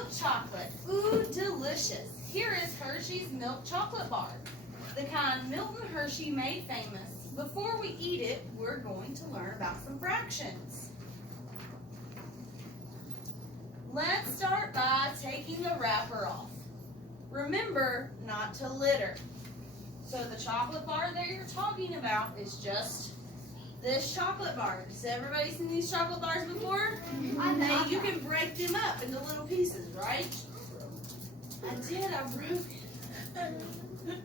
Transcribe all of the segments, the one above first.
milk chocolate. Ooh, delicious. Here is Hershey's milk chocolate bar, the kind Milton Hershey made famous. Before we eat it, we're going to learn about some fractions. Let's start by taking the wrapper off. Remember not to litter. So the chocolate bar that you're talking about is just this chocolate bar. Has everybody seen these chocolate bars before? Now you can break them up into little pieces, right? I did, I broke it.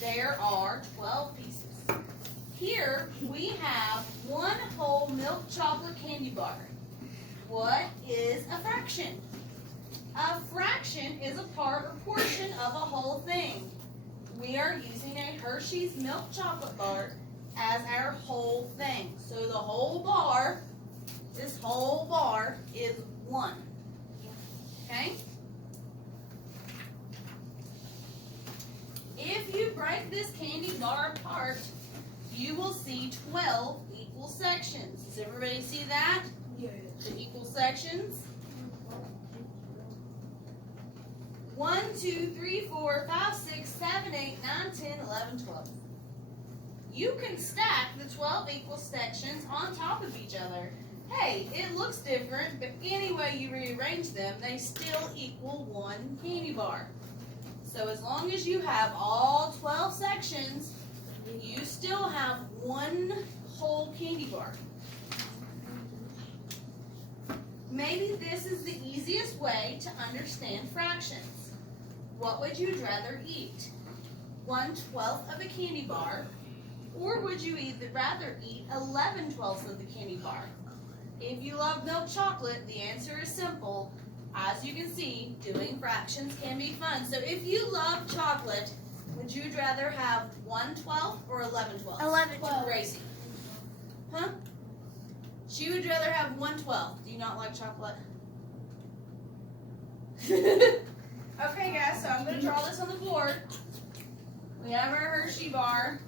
There are 12 pieces. Here we have one whole milk chocolate candy bar. What is a fraction? A fraction is a part or portion of a whole thing. We are using a Hershey's milk chocolate bar as our whole thing. So the whole bar, this whole bar is 1. Okay? If you break this candy bar apart, you will see 12 equal sections. Does everybody see that? Yeah. The equal sections. 1, 2, 3, 4, 5, 6, 7, 8, 9, 10, 11, 12. You can stack the 12 equal sections on top of each other. Hey, it looks different, but any way you rearrange them, they still equal 1 candy bar. So as long as you have all 12 sections, you still have 1 whole candy bar. Maybe this is the easiest way to understand fractions. What would you rather eat? 1/12 of a candy bar, or would you rather eat 11/12 of the candy bar? If you love milk chocolate, the answer is simple. As you can see, doing fractions can be fun. So if you love chocolate, would you rather have 1/12 or 11/12? 11/12. Gracie. Huh? She would rather have 1/12. Do you not like chocolate? Okay, guys, so I'm going to draw this on the board. We have our Hershey bar.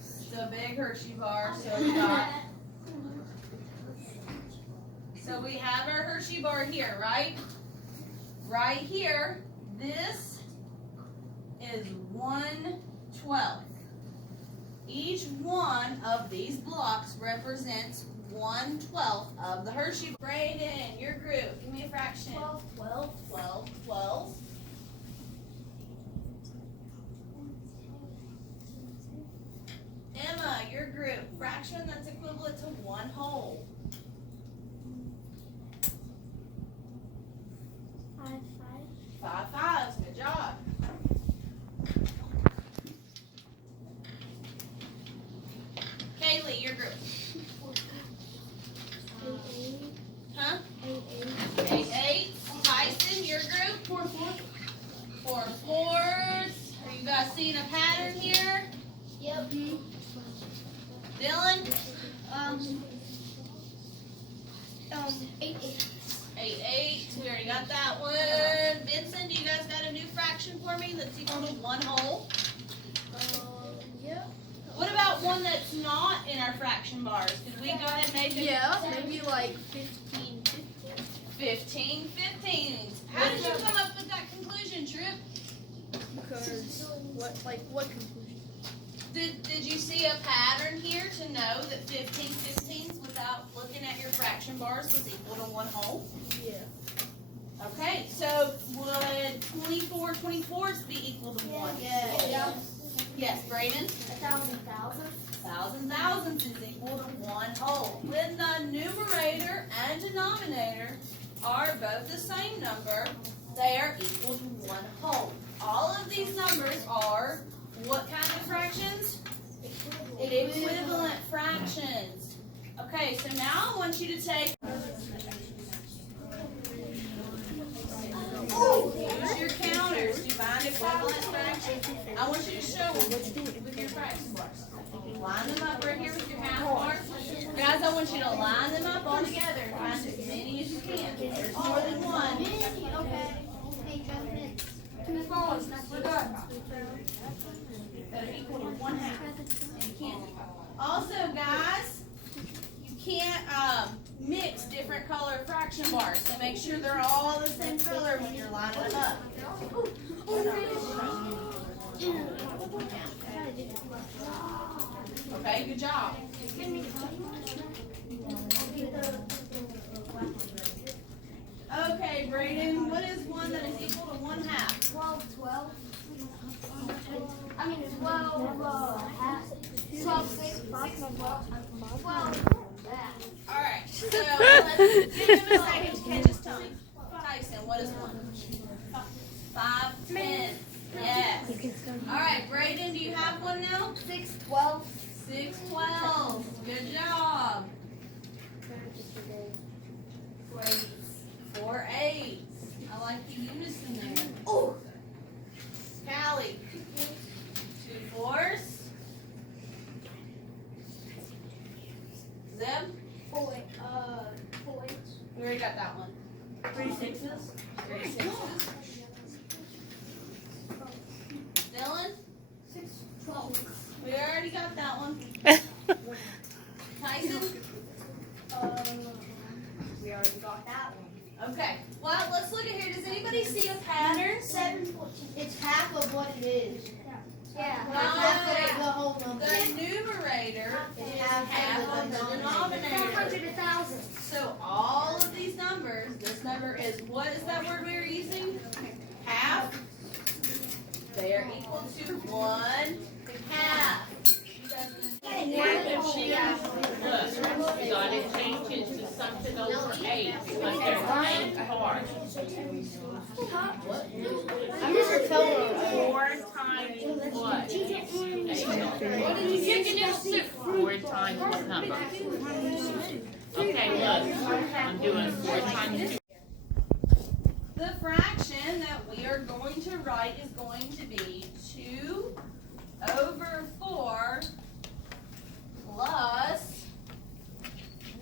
It's a big Hershey bar, so we have our Hershey bar here, right? Right here, this is 1/12. Each one of these blocks represents 1/12 of the Hershey. Brayden, your group, give me a fraction. 12, 12. 12, 12. Emma, your group, fraction that's equivalent to 1 whole. 5, 5 fives, good job. Kaylee, your group. 8, Huh? 8, 8 eights. Tyson, your group. 4, 4. 4 fours. Are you guys seeing a pattern here? Yep. Dylan? 8, 8. 8 eights. We already got that one. Vincent, do you guys got a new fraction for me that's equal to 1 whole? Yep. What about one that's not in our fraction bars? Could we go ahead and make it? Yeah, maybe like 15, 15 15s. How did you come up with that conclusion, Trip? Because what conclusion? Did you see a pattern here to know that 15 15s without looking at your fraction bars was equal to 1 whole? Yeah. Okay, so would 24 24s be equal to 1? Yeah. Yes, Brayden? 1,000 thousandths. 1,000 thousandths is equal to 1 whole. When the numerator and denominator are both the same number, they are equal to 1 whole. All of these numbers are what kind of fractions? Equivalent fractions. Okay, so now I want you to take use your counters to find equivalent fractions. I want you to show them with your fraction bars. Line them up right here with your half bars. Guys, I want you to line them up all together and find as many as you can. There's more than one. That are equal to 1/2. And you can't. Also, guys, you can't mix different color fraction bars, so make sure they're all the same color when you're lining them up. Okay, good job. Okay, Brayden, what is one that is equal to 1/2? 12. I mean, 12, half. 12, 6, 12. All right, so let's give him a second to catch his tongue. Tyson, what is 1? 5 tenths. Yes. All right, Brayden, do you have one now? 6, 12. 6 12. Good job. 4 8. I like the unison there. Oh. Callie. 2 4s. Zeb. 4, 4. We already got that one. 3 6s. 3 6s. Dylan. 6, 12. We already got that one. Tyson. We already got that one. Okay. Well, let's look at here. Does anybody see a pattern? 7, 14. It's half of what it is. Yeah. Right. The whole number. The numerator is half half of the denominator. 400, 1,000. So all of these numbers, this number is, what is that word we were using? Half. They are equal to 1/2. You gotta change it to something over 8 because there's 8 parts. I'm just telling 4 times what? 8. You can just do 4 times what number? Okay, look, I'm doing 4 times 2. The fraction that we are going to write is going to be 2 over 4 plus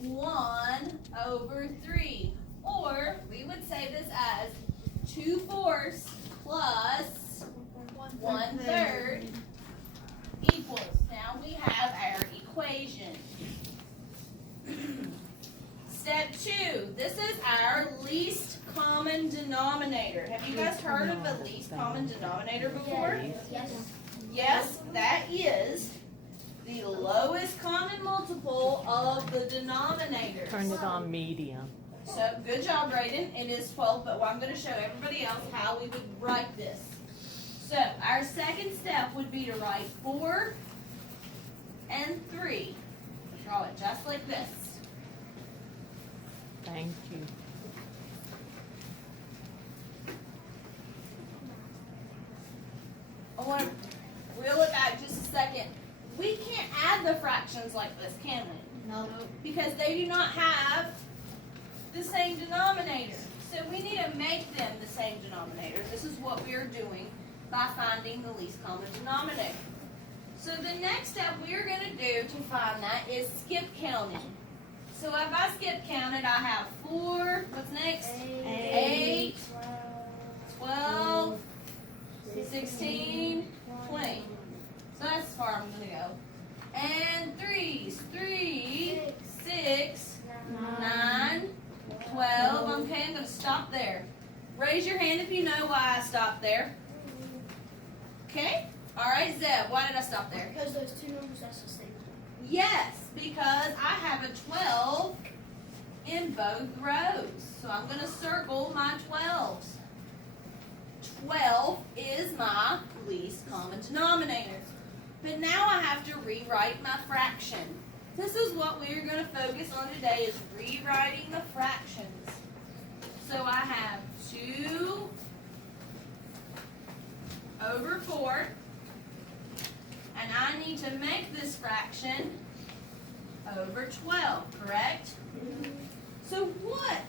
1 over 3. Or we would say this as 2/4 plus 1/3 equals. Now we have our equation. Step 2. This is our least common denominator. Have you guys heard of the least common denominator before? Yes. Yes, that is the lowest common multiple of the denominator. Turn it on medium. So, good job, Brayden. It is 12, but I'm going to show everybody else how we would write this. So, our second step would be to write 4 and 3. Draw it just like this. Thank you. I want to reel it back just a second. We can't add the fractions like this, can we? No. Because they do not have the same denominator. So we need to make them the same denominator. This is what we are doing by finding the least common denominator. So the next step we are going to do to find that is skip counting. So if I skip counted, I have 4, what's next? 8, 12, 16, 20. So that's as far I'm going to go. And 3s, 3, 6, 9, 12. Okay, I'm going to stop there. Raise your hand if you know why I stopped there. Okay? All right, Zeb, why did I stop there? Because those two numbers, that's the same. Yes, because I have a 12 in both rows. So I'm going to circle my 12s. 12 is my least common denominator. But now I have to rewrite my fraction. This is what we're going to focus on today, is rewriting the fractions. So I have 2 over 4. And I need to make this fraction over 12, correct? So what?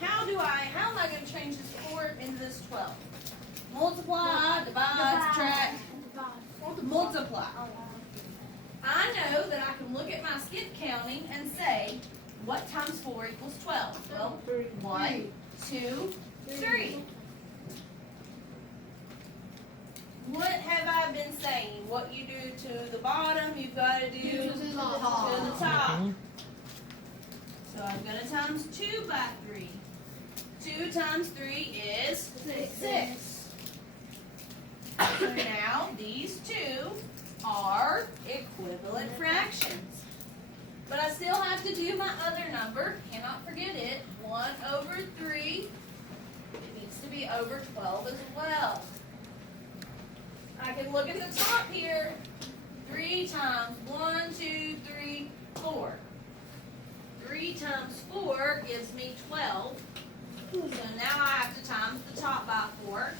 How am I going to change this 4 into this 12? Multiply, divide, subtract, multiply. I know that I can look at my skip counting and say, what times 4 equals 12? Well, 1, 2, 3. What have I been saying? What you do to the bottom, you've got to do to the top. So I'm going to times 2 by 3. 2 times 3 is 6. So now these two are equivalent fractions. But I still have to do my other number. Cannot forget it. 1 over 3. It needs to be over 12 as well. I can look at the top here. 3 times 1, 2, 3, 4. 3 times 4 gives me 12. So now I have to times the top by 4.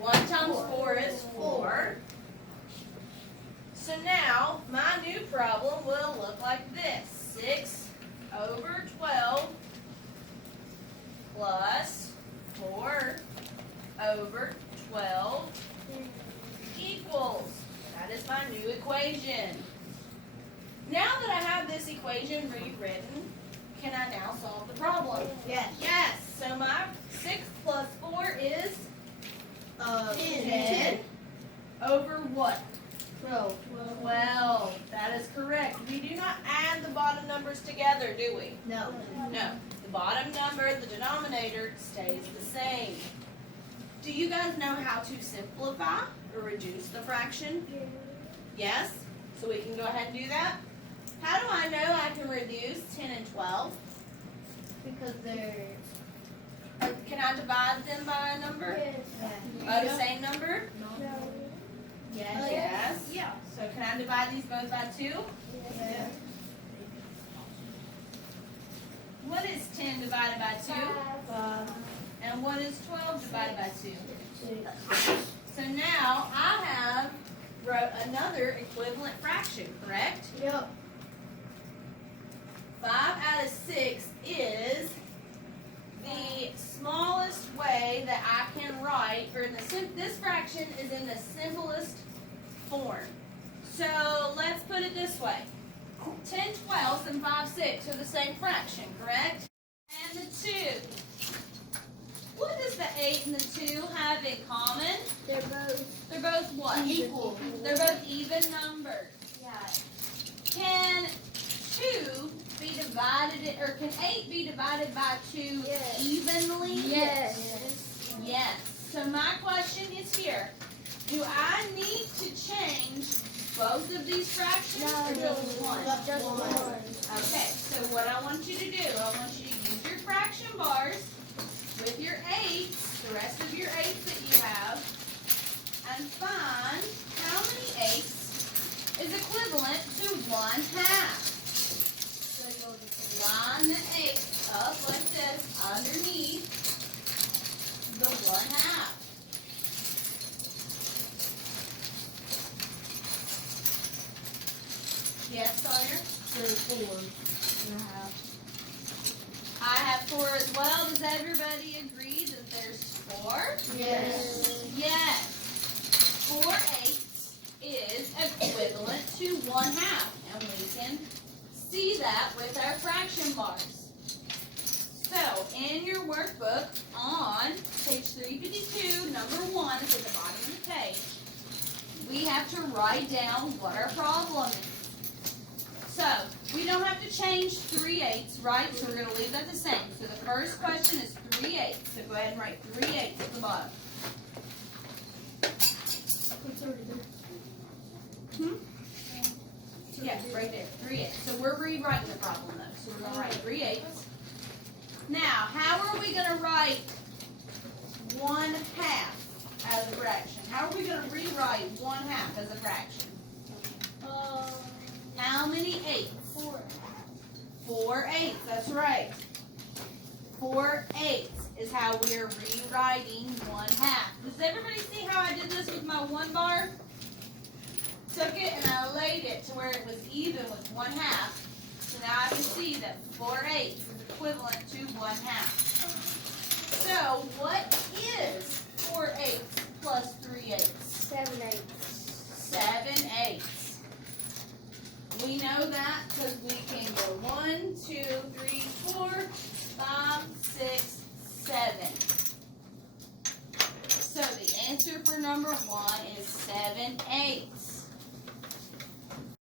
1 times 4 is 4. So now my new problem will look like this. 6 over 12 plus 4 over 12 equals. That is my new equation. Now that I have this equation rewritten, can I now solve the problem? Yes. Yes. So my 6 plus 4 is 10 over what? 12. 12. That is correct. We do not add the bottom numbers together, do we? No. No. The bottom number, the denominator, stays the same. Do you guys know how to simplify or reduce the fraction? Yes? So we can go ahead and do that. How do I know I can reduce 10 and 12? Because they're. Can I divide them by a number? By the same number? Yes. Yes. Yeah. So can I divide these both by 2? Yeah. What is 10 divided by 2? And what is 12 divided by 2? So now I have wrote another equivalent fraction, correct? Yep. 5 out of 6 is the smallest way that I can write, or this fraction is in the simplest form. So let's put it this way. 10 twelfths and 5 sixths are the same fraction, correct? And the 2. What does the 8 and the 2 have in common? They're both They're both what? equal. They're both even numbers. Yeah. Can 2 be divided, or can 8 be divided by 2 Yes. evenly? Yes. Yes. So my question is here. Do I need to change both of these fractions or just one? Just one. Okay, so what I want you to do, I want you to use your fraction bars with your 8s, the rest of your 8s that you have, and find how many 8s is equivalent to 1/2. Line the 8 up like this underneath the 1/2. Yes, Sawyer? There's 4.5. I have 4 as well. Does everybody agree that there's 4? Yes. Yes. 4/8 is equivalent to 1/2. And we can see that with our fraction bars. So, in your workbook on page 352, number 1 is at the bottom of the page, we have to write down what our problem is. So, we don't have to change 3/8, right? So we're going to leave that the same. So the first question is 3/8. So go ahead and write 3/8 at the bottom. Yeah, right there, 3/8. So we're rewriting the problem though. So we're going to write 3/8. Now, how are we going to write 1/2 as a fraction? How are we going to rewrite 1/2 as a fraction? How many 8s? 4/8, that's right. 4/8 is how we are rewriting 1/2. Does everybody see how I did this with my 1 bar? Took it and I laid it to where it was even with 1/2. So now I can see that 4/8 is equivalent to 1/2. So what is 4/8 plus 3/8? 7/8. 7/8. We know that because we can go 1, 2, 3, 4, 5, 6, 7. So the answer for number 1 is 7/8.